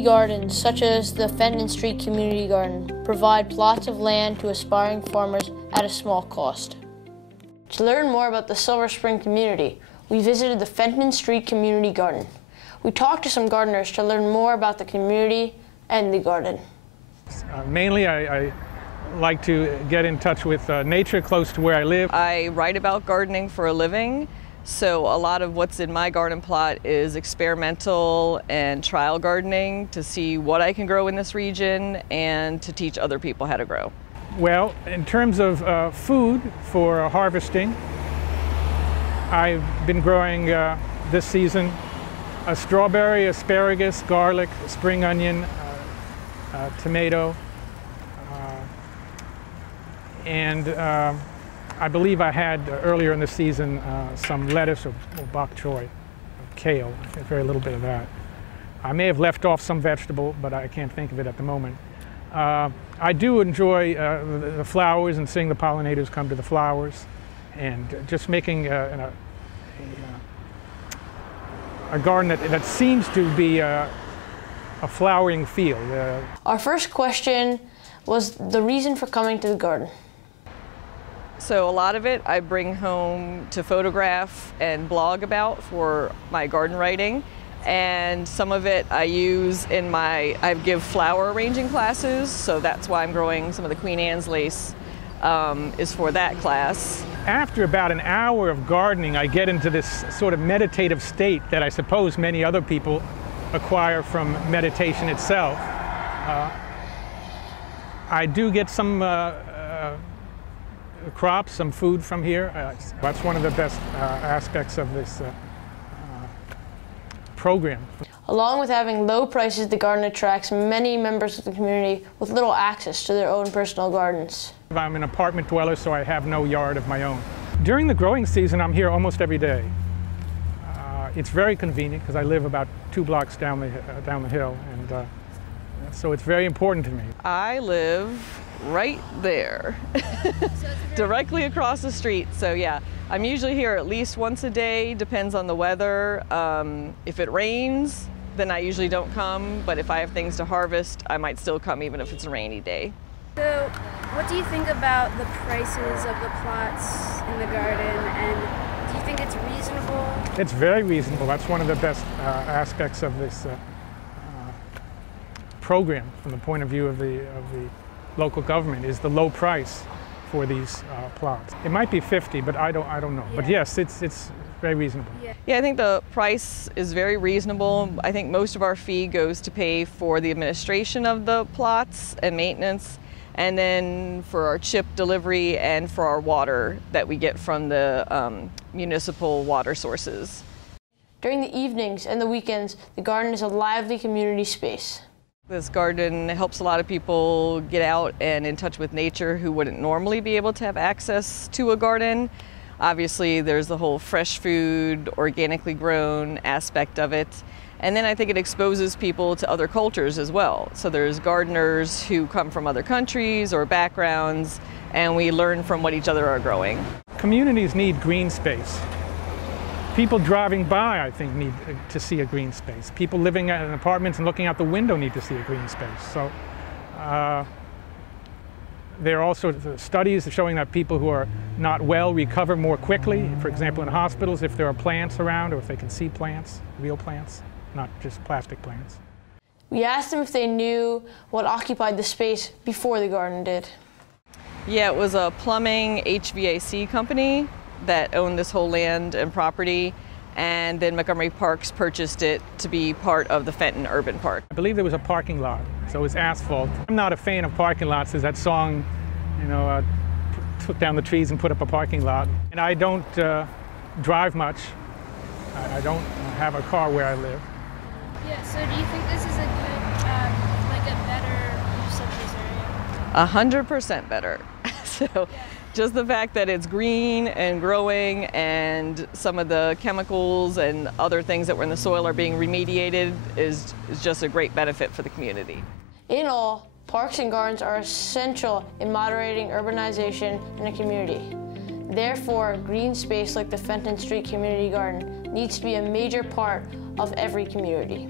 Community gardens, such as the Fenton Street Community Garden, provide plots of land to aspiring farmers at a small cost. To learn more about the Silver Spring community, we visited the Fenton Street Community Garden. We talked to some gardeners to learn more about the community and the garden. Mainly, I like to get in touch with nature close to where I live. I write about gardening for a living, so a lot of what's in my garden plot is experimental and trial gardening to see what I can grow in this region and to teach other people how to grow. Well, in terms of food for harvesting, I've been growing this season a strawberry, asparagus, garlic, spring onion, tomato, and I believe I had earlier in the season some lettuce or bok choy, kale, very little bit of that. I may have left off some vegetable, but I can't think of it at the moment. I do enjoy the flowers and seeing the pollinators come to the flowers, and just making a garden that seems to be a flowering field. Our first question was the reason for coming to the garden. So a lot of it I bring home to photograph and blog about for my garden writing, and some of it I use in I give flower arranging classes, so that's why I'm growing some of the Queen Anne's lace is for that class. After about an hour of gardening, I get into this sort of meditative state that I suppose many other people acquire from meditation itself. I do get some crops, some food from here. That's one of the best aspects of this program. Along with having low prices, the garden attracts many members of the community with little access to their own personal gardens. I'm an apartment dweller, so I have no yard of my own. During the growing season, I'm here almost every day. It's very convenient because I live about 2 blocks down the hill, and so it's very important to me. I live right there, directly across the street. So yeah, I'm usually here at least once a day, depends on the weather. If it rains, then I usually don't come, but if I have things to harvest, I might still come even if it's a rainy day. So what do you think about the prices of the plots in the garden, and do you think it's reasonable? It's very reasonable. That's one of the best aspects of this program from the point of view of the local government, is the low price for these plots. It might be 50, but I don't know. Yeah. But yes, it's very reasonable. Yeah, I think the price is very reasonable. I think most of our fee goes to pay for the administration of the plots and maintenance, and then for our chip delivery and for our water that we get from the municipal water sources. During the evenings and the weekends, the garden is a lively community space. This garden helps a lot of people get out and in touch with nature who wouldn't normally be able to have access to a garden. Obviously, there's the whole fresh food, organically grown aspect of it. And then I think it exposes people to other cultures as well. So there's gardeners who come from other countries or backgrounds, and we learn from what each other are growing. Communities need green space. People driving by, I think, need to see a green space. People living in apartments and looking out the window need to see a green space. So there are also studies showing that people who are not well recover more quickly. For example, in hospitals, if there are plants around or if they can see plants, real plants, not just plastic plants. We asked them if they knew what occupied the space before the garden did. Yeah, it was a plumbing HVAC company that owned this whole land and property, and then Montgomery Parks purchased it to be part of the Fenton Urban Park. I believe there was a parking lot, so it was asphalt. I'm not a fan of parking lots. There's that song, you know, took down the trees and put up a parking lot. And I don't drive much. I don't have a car where I live. Yeah, so do you think this is a good, like a better use of this area? 100% better. So just the fact that it's green and growing and some of the chemicals and other things that were in the soil are being remediated is just a great benefit for the community. In all, parks and gardens are essential in moderating urbanization in a community. Therefore, green space like the Fenton Street Community Garden needs to be a major part of every community.